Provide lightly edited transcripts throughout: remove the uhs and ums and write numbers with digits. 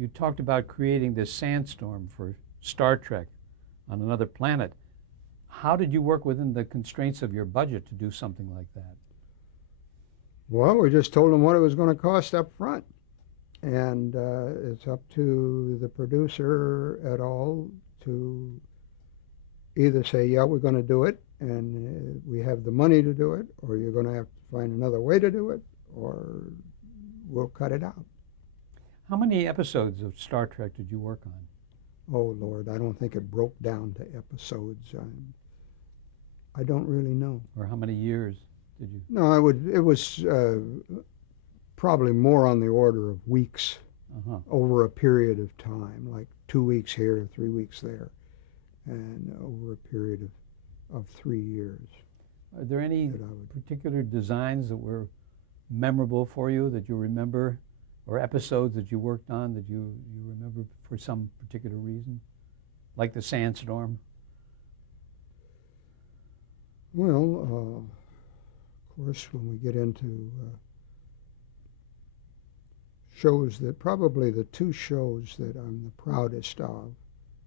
You talked about creating this sandstorm for Star Trek on another planet. How did you work within the constraints of your budget to do something like that? Well, we just told them what it was going to cost up front. And it's up to the producer at all to either say, yeah, we're going to do it, and we have the money to do it, or you're going to have to find another way to do it, or we'll cut it out. How many episodes of Star Trek did you work on? Oh, Lord, I don't think it broke down to episodes. I don't really know. Or how many years did you? No, it was probably more on the order of weeks over a period of time, like 2 weeks here, 3 weeks there, and over a period of 3 years. Are there any particular designs that were memorable for you that you remember, or episodes that you worked on that you remember for some particular reason, like the sandstorm? Well, of course, when we get into shows, that probably the two shows that I'm the proudest of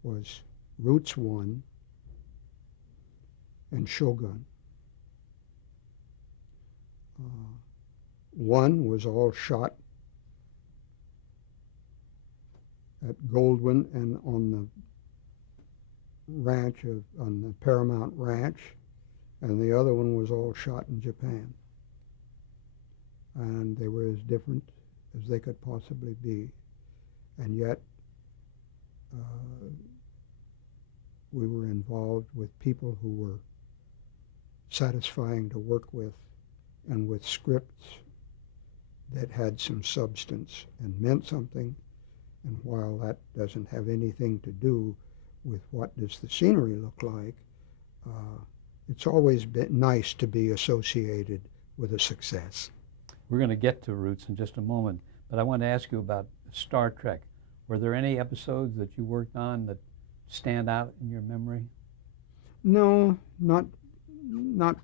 was Roots 1 and Shogun. One was all shot at Goldwyn and on the on the Paramount Ranch, and the other one was all shot in Japan. And they were as different as they could possibly be. And yet, we were involved with people who were satisfying to work with, and with scripts that had some substance and meant something. And while that doesn't have anything to do with what does the scenery look like, it's always been nice to be associated with a success. We're going to get to Roots in just a moment, but I want to ask you about Star Trek. Were there any episodes that you worked on that stand out in your memory? No, not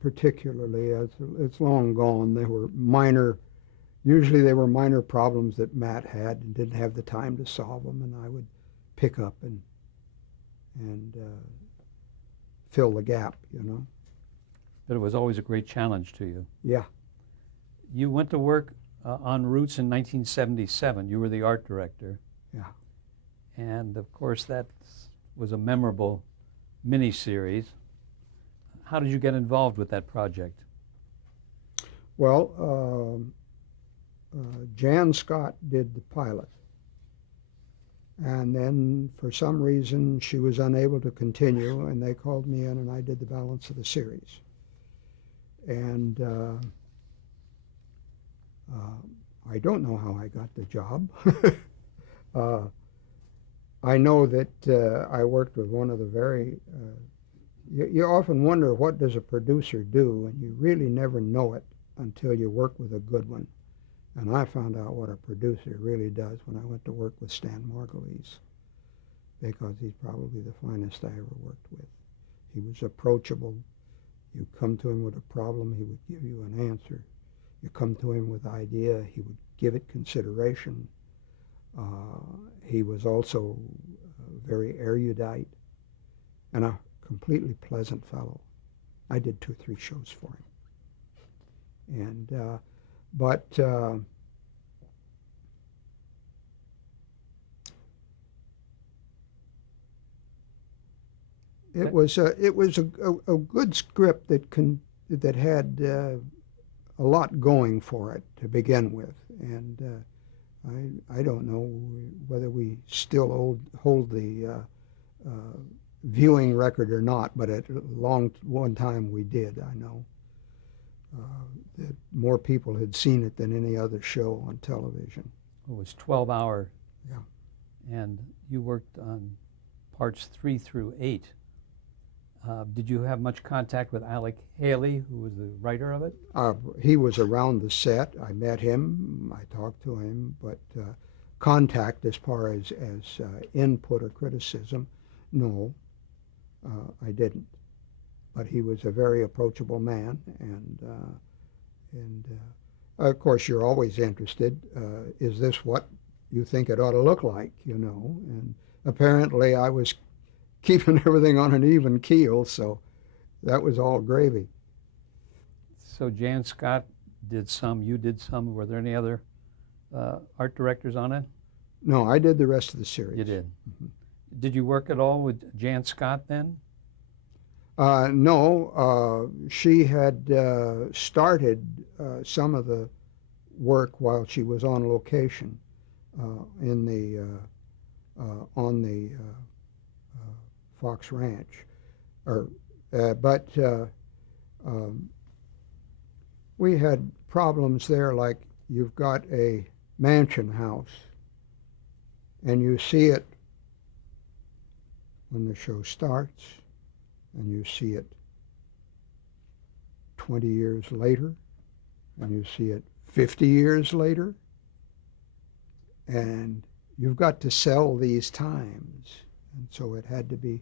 particularly. It's long gone. They were usually they were minor problems that Matt had and didn't have the time to solve them, and I would pick up and fill the gap, But it was always a great challenge to you. Yeah. You went to work on Roots in 1977. You were the art director. Yeah. And of course that was a memorable miniseries. How did you get involved with that project? Well, Jan Scott did the pilot. And then for some reason she was unable to continue, and they called me in and I did the balance of the series. And I don't know how I got the job. I know that I worked with one of the very, you often wonder what does a producer do, and you really never know it until you work with a good one. And I found out what a producer really does when I went to work with Stan Margulies, because he's probably the finest I ever worked with. He was approachable. You come to him with a problem, he would give you an answer. You come to him with an idea, he would give it consideration. He was also very erudite and a completely pleasant fellow. I did 2 or 3 shows for him. And but it was a good script that had a lot going for it to begin with, and I don't know whether we still hold the viewing record or not, but at one time we did. I know that more people had seen it than any other show on television. It was 12-hour. Yeah. And you worked on parts 3 through 8. Did you have much contact with Alec Haley, who was the writer of it? He was around the set. I met him. I talked to him. But contact as far as input or criticism, no, I didn't. But he was a very approachable man, and of course you're always interested. Is this what you think it ought to look like, And apparently I was keeping everything on an even keel, so that was all gravy. So Jan Scott did some, you did some. Were there any other art directors on it? No, I did the rest of the series. You did. Did you work at all with Jan Scott then? No, she had started some of the work while she was on location in the on the Fox Ranch, but um, we had problems there. Like you've got a mansion house, and you see it when the show starts, and you see it 20 years later, and you see it 50 years later, and you've got to sell these times. And so it had to be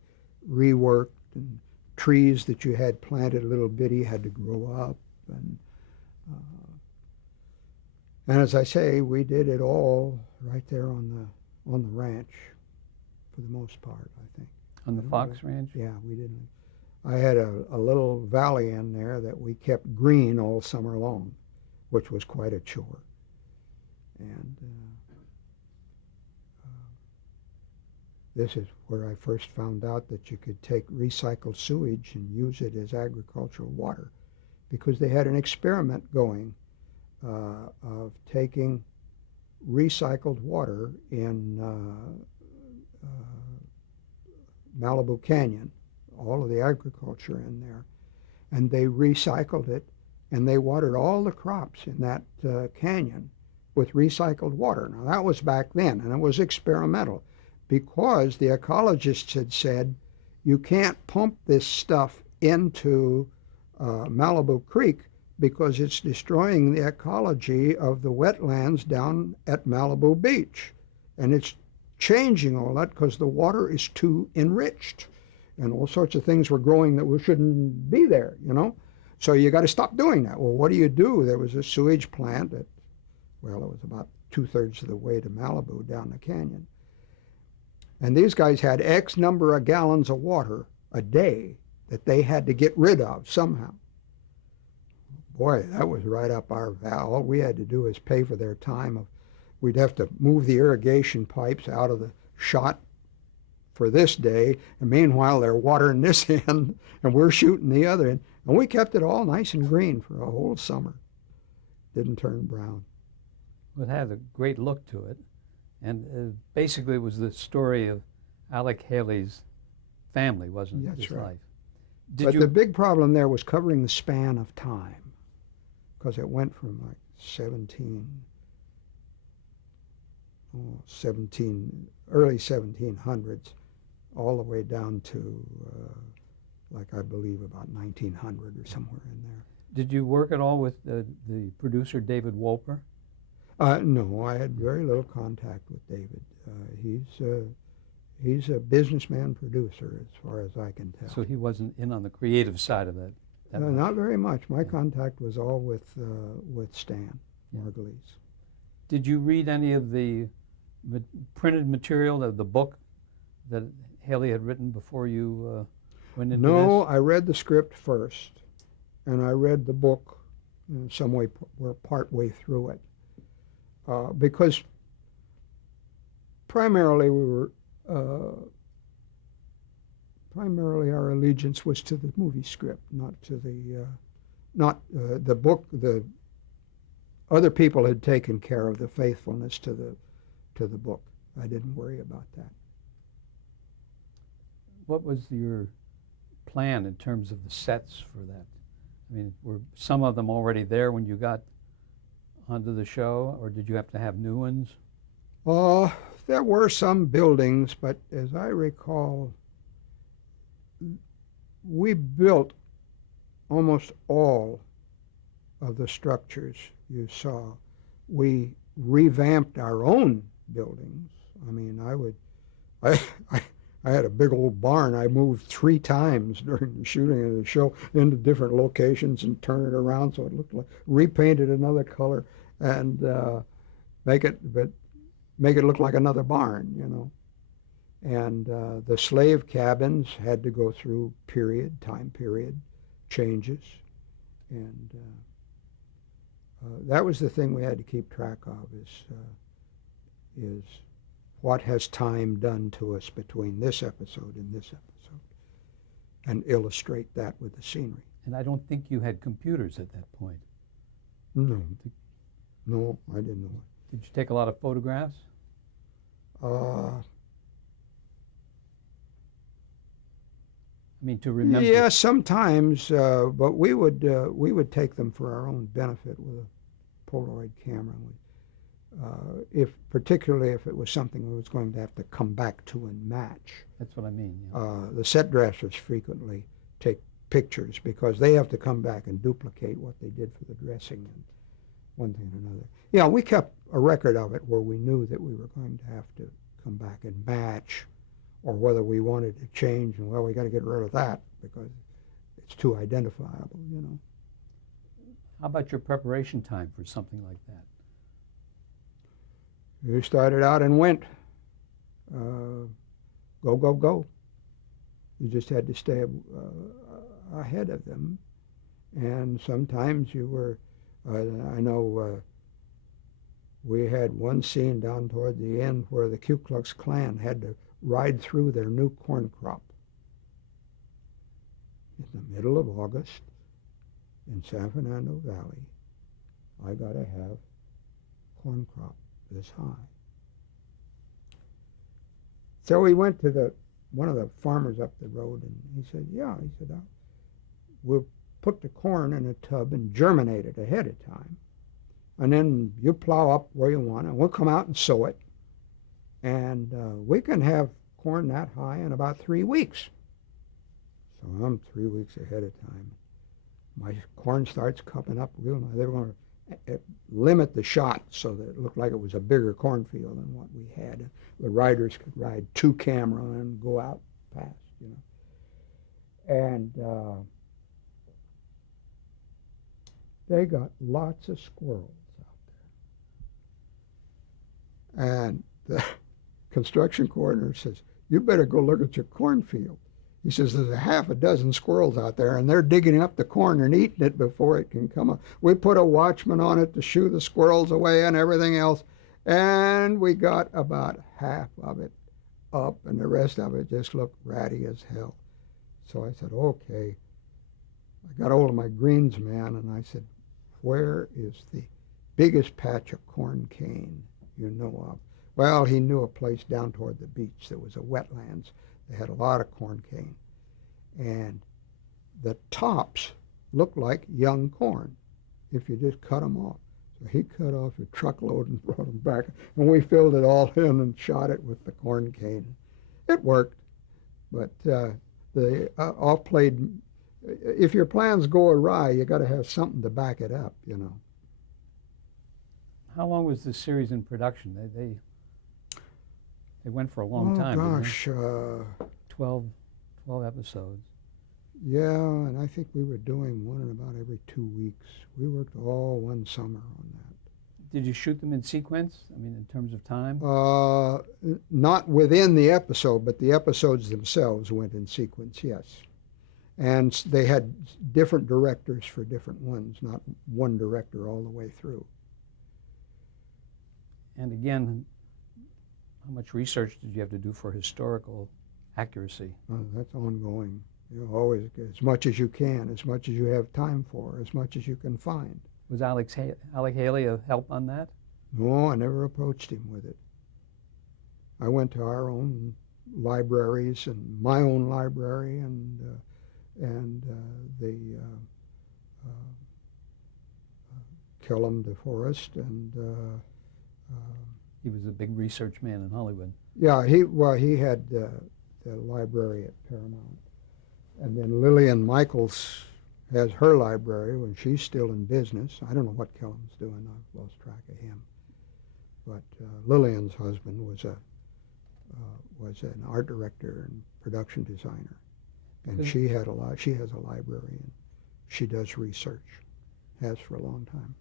reworked, and trees that you had planted a little bitty had to grow up. And as I say, we did it all right there on the ranch for the most part, I think. On the Fox Ranch? Yeah, we didn't. I had a little valley in there that we kept green all summer long, which was quite a chore. And this is where I first found out that you could take recycled sewage and use it as agricultural water, because they had an experiment going of taking recycled water in Malibu Canyon, all of the agriculture in there, and they recycled it, and they watered all the crops in that canyon with recycled water. Now that was back then, and it was experimental, because the ecologists had said you can't pump this stuff into Malibu Creek because it's destroying the ecology of the wetlands down at Malibu Beach, and it's changing all that because the water is too enriched, and all sorts of things were growing that shouldn't be there, So you got to stop doing that. Well, what do? There was a sewage plant that, well, it was about 2/3 of the way to Malibu down the canyon. And these guys had X number of gallons of water a day that they had to get rid of somehow. Boy, that was right up our valley. All we had to do is pay for their time. We'd have to move the irrigation pipes out of the shot for this day, and meanwhile they're watering this end, and we're shooting the other end. And we kept it all nice and green for a whole summer. Didn't turn brown. Well, it had a great look to it. And basically it was the story of Alec Haley's family, wasn't it? That's his right. life. But the big problem there was covering the span of time, because it went from like early 1700s all the way down to like I believe about 1900 or somewhere in there. Did you work at all with the producer David Wolper? No, I had very little contact with David. He's a businessman producer, as far as I can tell. So he wasn't in on the creative side of that. Not very much. My contact was all with Stan Margulies. Did you read any of the printed material, the book that Haley had written before you went into this? No, I read the script first, and I read the book in some way. We're part way through it. Because primarily our allegiance was to the movie script, not to the book. The other people had taken care of the faithfulness to the book. I didn't worry about that. What was your plan in terms of the sets for that? I mean, were some of them already there when you got onto the show, or did you have to have new ones? There were some buildings, but as I recall, we built almost all of the structures you saw. We revamped our own buildings. I mean, I had a big old barn. I moved 3 times during the shooting of the show into different locations and turned it around so it looked like, repainted another color and make it, but make it look like another barn, And the slave cabins had to go through time period changes. And that was the thing we had to keep track of is what has time done to us between this episode and this episode, and illustrate that with the scenery. And I don't think you had computers at that point. No, no, I didn't know it. Did you take a lot of photographs? Uh, I mean, to remember. yeah, sometimes, but we would take them for our own benefit with a Polaroid camera. Particularly if it was something we was going to have to come back to and match. That's what I mean. Yeah. The set dressers frequently take pictures because they have to come back and duplicate what they did for the dressing and one thing or another. Yeah, we kept a record of it where we knew that we were going to have to come back and match, or whether we wanted to change, and well, we got to get rid of that because it's too identifiable, How about your preparation time for something like that? We started out and went, go, go, go. You just had to stay ahead of them. And sometimes you were, I know we had one scene down toward the end where the Ku Klux Klan had to ride through their new corn crop in the middle of August in San Fernando Valley. I got to have corn crop this high. So we went to one of the farmers up the road, and he said, we'll put the corn in a tub and germinate it ahead of time. And then you plow up where you want, and we'll come out and sow it. And we can have corn that high in about 3 weeks. So I'm 3 weeks ahead of time. My corn starts cupping up real nice. They were going to limit the shot so that it looked like it was a bigger cornfield than what we had. The riders could ride 2 camera and go out past, And they got lots of squirrels out there. And the construction coordinator says, you better go look at your cornfield. He says, there's a half a dozen squirrels out there, and they're digging up the corn and eating it before it can come up. We put a watchman on it to shoo the squirrels away and everything else, and we got about half of it up, and the rest of it just looked ratty as hell. So I said, okay. I got hold of my greens man, and I said, where is the biggest patch of corn cane you know of? Well, he knew a place down toward the beach that was a wetlands. They had a lot of corn cane. And the tops looked like young corn if you just cut them off. So he cut off a truckload and brought them back. And we filled it all in and shot it with the corn cane. It worked. But the off-played, if your plans go awry, you got to have something to back it up, How long was this series in production? They went for a long time. Oh, gosh. 12 episodes. Yeah, and I think we were doing one in about every 2 weeks. We worked all one summer on that. Did you shoot them in sequence? I mean, in terms of time? Not within the episode, but the episodes themselves went in sequence, yes. And they had different directors for different ones, not one director all the way through. And again, how much research did you have to do for historical accuracy? That's ongoing. Always as much as you can, as much as you have time for, as much as you can find. Was Alec Haley a help on that? No, I never approached him with it. I went to our own libraries and my own library and the Killam DeForest and he was a big research man in Hollywood. Yeah, he had the library at Paramount. And then Lillian Michaels has her library when she's still in business. I don't know what Kellam's doing. I've lost track of him. But Lillian's husband was an art director and production designer, and she has a library and she does research, has for a long time.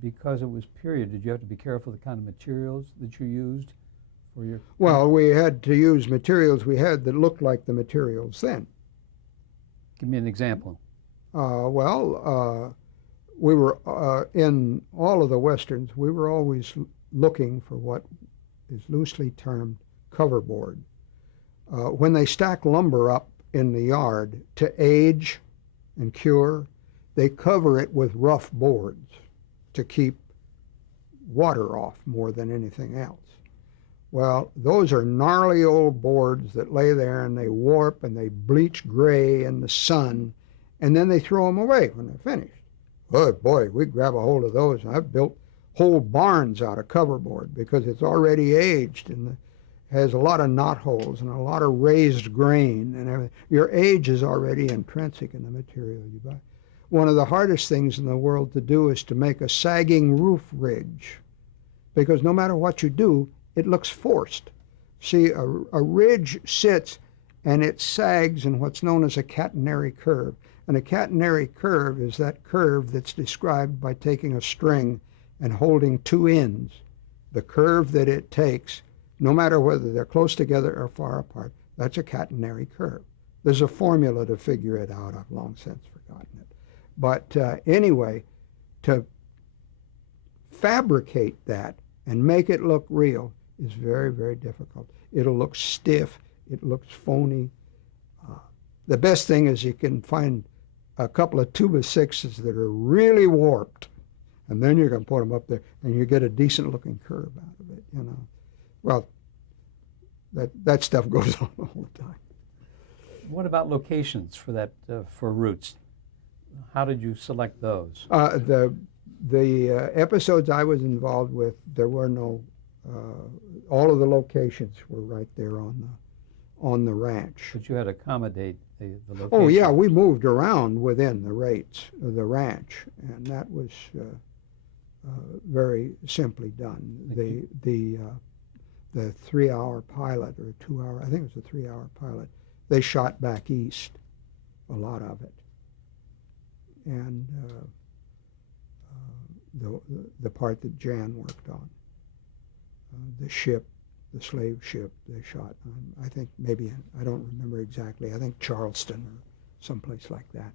because it was period, did you have to be careful the kind of materials that you used for your? Well, we had to use materials we had that looked like the materials then. Give me an example. We were in all of the westerns. We were always looking for what is loosely termed coverboard. When they stack lumber up in the yard to age and cure, they cover it with rough boards to keep water off more than anything else. Well, those are gnarly old boards that lay there and they warp and they bleach gray in the sun, and then they throw them away when they're finished. Oh boy, we grab a hold of those. I've built whole barns out of coverboard because it's already aged and has a lot of knot holes and a lot of raised grain and everything. Your age is already intrinsic in the material you buy. One of the hardest things in the world to do is to make a sagging roof ridge, because no matter what you do, it looks forced. See, a ridge sits and it sags in what's known as a catenary curve. And a catenary curve is that curve that's described by taking a string and holding two ends. The curve that it takes, no matter whether they're close together or far apart, that's a catenary curve. There's a formula to figure it out. I've long since forgotten it. But anyway, to fabricate that and make it look real is very, very difficult. It'll look stiff. It looks phony. The best thing is you can find a couple of 2x6s that are really warped, and then you can put them up there, and you get a decent-looking curve out of it, you know. Well, that stuff goes on all the time. What about locations for that for roots? How did you select those? The episodes I was involved with, there were no. All of the locations were right there on the ranch. But you had to accommodate the location. Oh yeah, we moved around within the rates of the ranch, and that was very simply done. The 3-hour pilot or 2-hour, I think it was a 3-hour pilot, they shot back east, a lot of it, and the part that Jan worked on, the ship, the slave ship, they shot. I think maybe, I don't remember exactly. I think Charleston or someplace like that.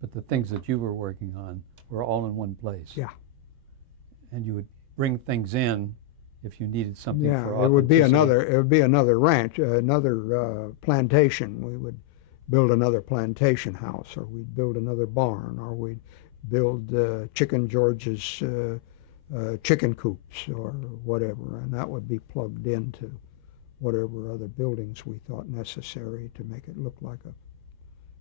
But the things that you were working on were all in one place. Yeah. And you would bring things in if you needed something for authenticity. Yeah, it would be another ranch, another plantation. We would build another plantation house, or we'd build another barn, or we'd build Chicken George's chicken coops or whatever, and that would be plugged into whatever other buildings we thought necessary to make it look like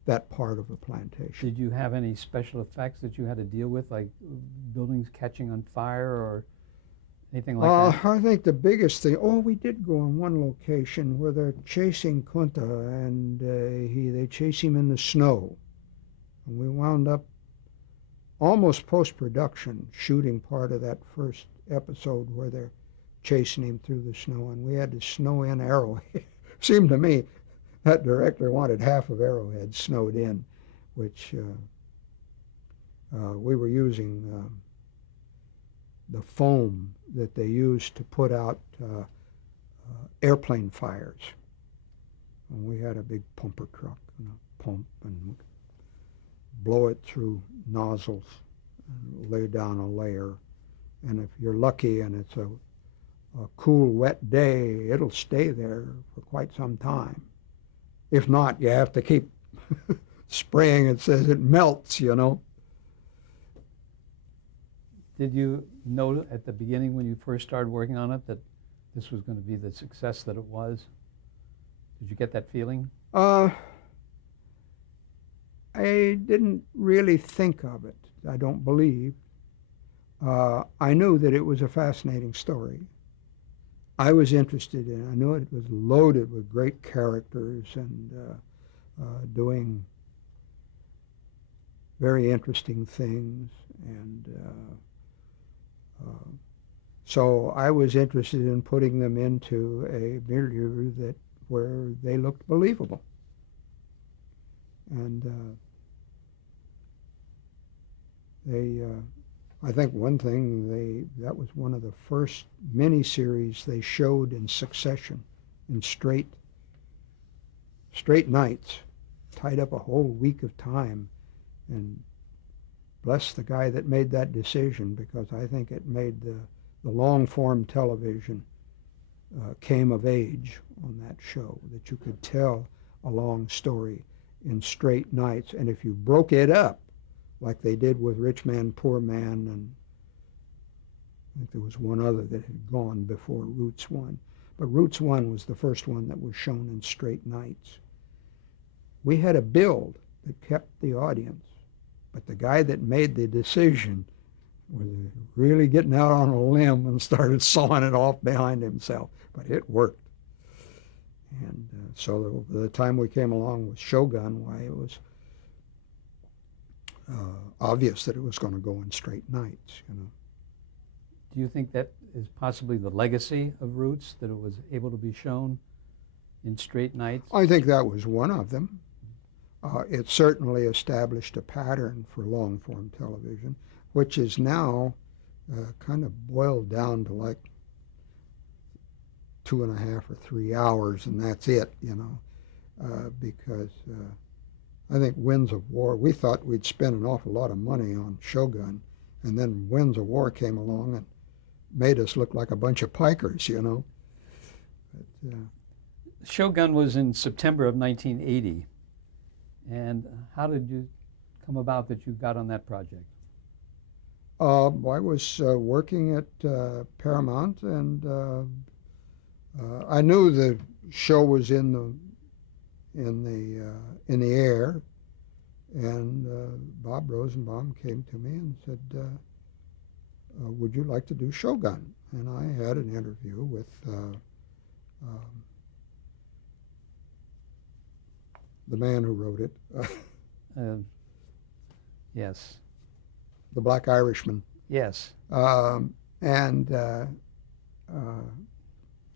that part of a plantation. Did you have any special effects that you had to deal with, like buildings catching on fire or anything like that? I think the biggest thing, we did go on one location where they're chasing Kunta, and they chase him in the snow. And we wound up almost post-production shooting part of that first episode where they're chasing him through the snow, and we had to snow in Arrowhead. Seemed to me that director wanted half of Arrowhead snowed in, which we were using the foam that they used to put out airplane fires. And we had a big pumper truck and a pump, and blow it through nozzles and lay down a layer. And if you're lucky and it's a cool, wet day, it'll stay there for quite some time. If not, you have to keep spraying it, says it melts, you know. Did you know at the beginning when you first started working on it that this was going to be the success that it was? Did you get that feeling? I didn't really think of it, I don't believe. I knew that it was a fascinating story. I was interested in it. I knew it was loaded with great characters and doing very interesting things. And so I was interested in putting them into a milieu where they looked believable. And I think one thing that was one of the first miniseries they showed in succession, in straight nights, tied up a whole week of time, and bless the guy that made that decision, because I think it made the long form television came of age on that show, that you could tell a long story in straight nights. And if you broke it up, like they did with Rich Man, Poor Man, and I think there was one other that had gone before Roots 1. But Roots 1 was the first one that was shown in straight nights. We had a build that kept the audience, but the guy that made the decision was really getting out on a limb and started sawing it off behind himself. But it worked. And so by the time we came along with Shogun, why, it was obvious that it was going to go in straight nights, you know. Do you think that is possibly the legacy of Roots, that it was able to be shown in straight nights? I think that was one of them. It certainly established a pattern for long-form television, which is now kind of boiled down to like 2.5 or 3 hours, and that's it, you know, because I think Winds of War, we thought we'd spend an awful lot of money on Shogun, and then Winds of War came along and made us look like a bunch of pikers, you know. But, Shogun was in September of 1980. And how did you come about that you got on that project? I was working at Paramount, and I knew the show was in the air, and Bob Rosenbaum came to me and said, "Would you like to do Shogun?" And I had an interview with the man who wrote it. Yes. The Black Irishman. Yes. And Eric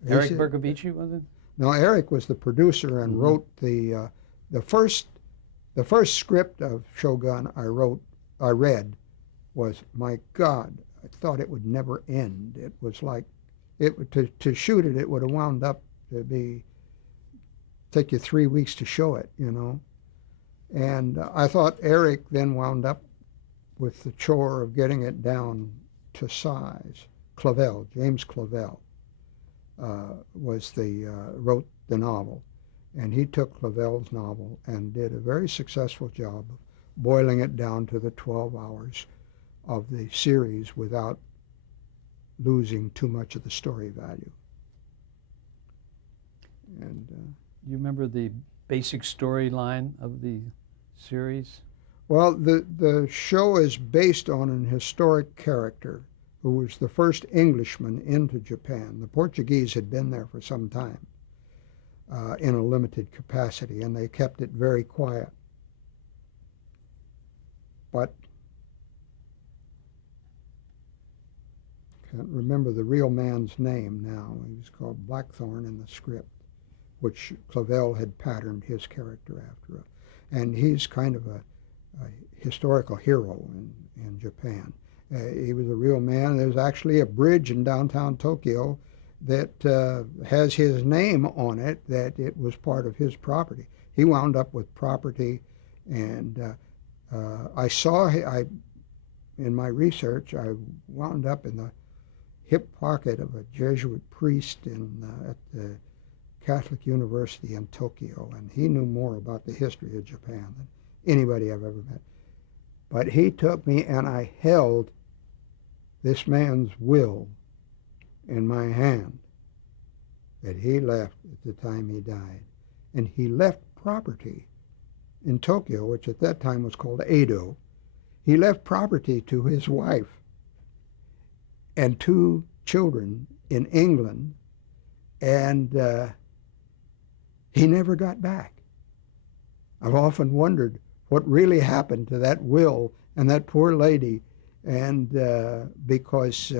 Bercovici, was it? No, Eric was the producer and wrote the first script of Shogun I read was, my God, I thought it would never end. It was like, to shoot it, it would have wound up to take you 3 weeks to show it, you know. And I thought Eric then wound up with the chore of getting it down to size. James Clavell, wrote the novel. And he took Clavell's novel and did a very successful job of boiling it down to the 12 hours of the series without losing too much of the story value. And you remember the basic storyline of the series? well, the show is based on an historic character who was the first Englishman into Japan. The Portuguese had been there for some time in a limited capacity, and they kept it very quiet. But can't remember the real man's name now. He was called Blackthorne in the script, which Clavell had patterned his character after. And he's kind of a historical hero in Japan. He was a real man. There's actually a bridge in downtown Tokyo that has his name on it, that it was part of his property. He wound up with property, and in my research, I wound up in the hip pocket of a Jesuit priest at the Catholic University in Tokyo, and he knew more about the history of Japan than anybody I've ever met. But he took me, and I held this man's will in my hand that he left at the time he died. And he left property in Tokyo, which at that time was called Edo. He left property to his wife and 2 children in England, and he never got back. I've often wondered what really happened to that will and that poor lady, and because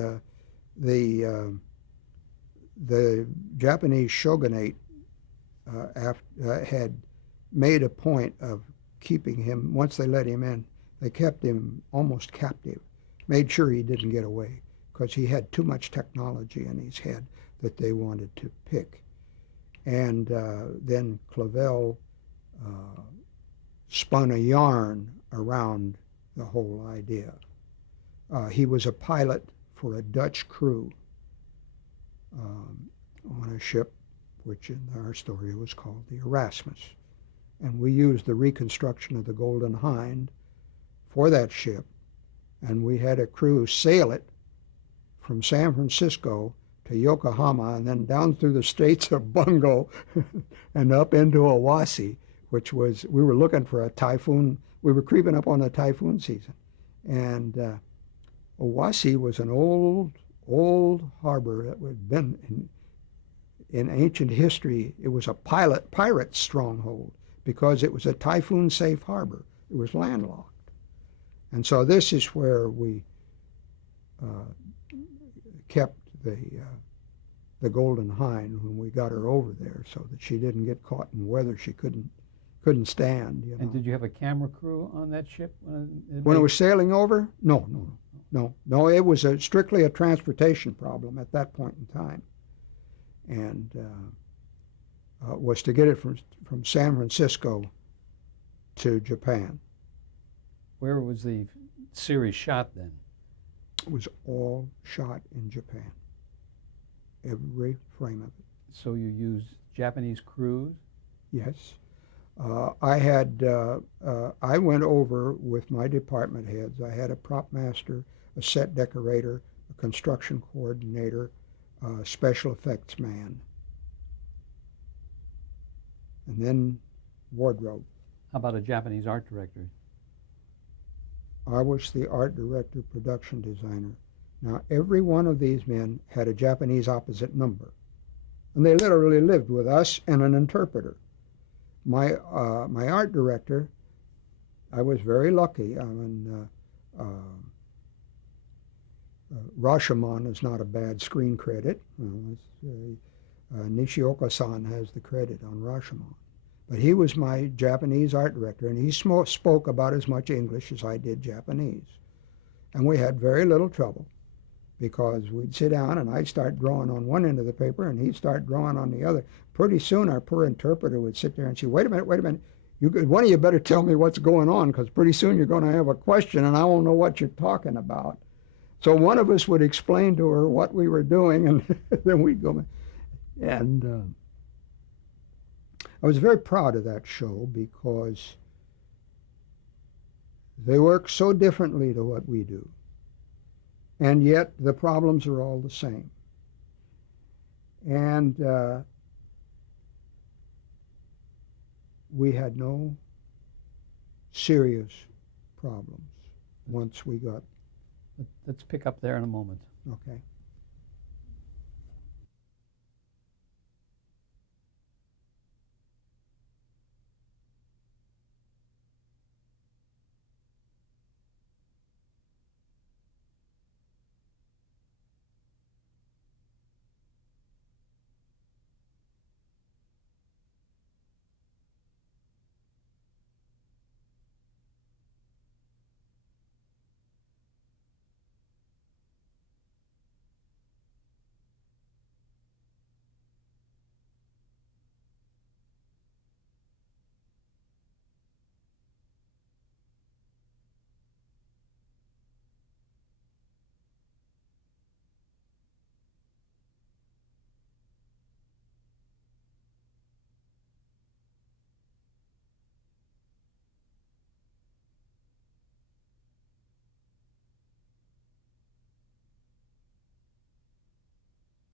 the Japanese shogunate had made a point of keeping him, once they let him in, they kept him almost captive. made sure he didn't get away because he had too much technology in his head that they wanted to pick. And then Clavel spun a yarn around the whole idea. He was a pilot for a Dutch crew on a ship which in our story was called the Erasmus. And we used the reconstruction of the Golden Hind for that ship, and we had a crew sail it from San Francisco to Yokohama and then down through the Straits of Bungo and up into Owasso, which was, we were looking for a typhoon. We were creeping up on the typhoon season. And Owasso was an old harbor that had been in ancient history. It was a pirate stronghold because it was a typhoon-safe harbor. It was landlocked. And so this is where we kept the Golden Hind when we got her over there, so that she didn't get caught in weather she couldn't stand. You know. And did you have a camera crew on that ship when it was sailing over? No. It was strictly a transportation problem at that point in time, and was to get it from San Francisco to Japan. Where was the series shot then? It was all shot in Japan. Every frame of it. So you used Japanese crews? Yes. I went over with my department heads. I had a prop master, a set decorator, a construction coordinator, a special effects man, and then wardrobe. How about a Japanese art director? I was the art director, production designer. Now, every one of these men had a Japanese opposite number, and they literally lived with us and an interpreter. My art director, I was very lucky. I mean, Rashomon is not a bad screen credit. Nishioka-san has the credit on Rashomon. But he was my Japanese art director, and he spoke about as much English as I did Japanese. And we had very little trouble because we'd sit down and I'd start drawing on one end of the paper and he'd start drawing on the other. Pretty soon our poor interpreter would sit there and say, wait a minute, one of you better tell me what's going on, because pretty soon you're going to have a question and I won't know what you're talking about. So one of us would explain to her what we were doing, and then we'd go. And I was very proud of that show because they work so differently to what we do. And yet the problems are all the same. And we had no serious problems once we got. Let's pick up there in a moment. Okay.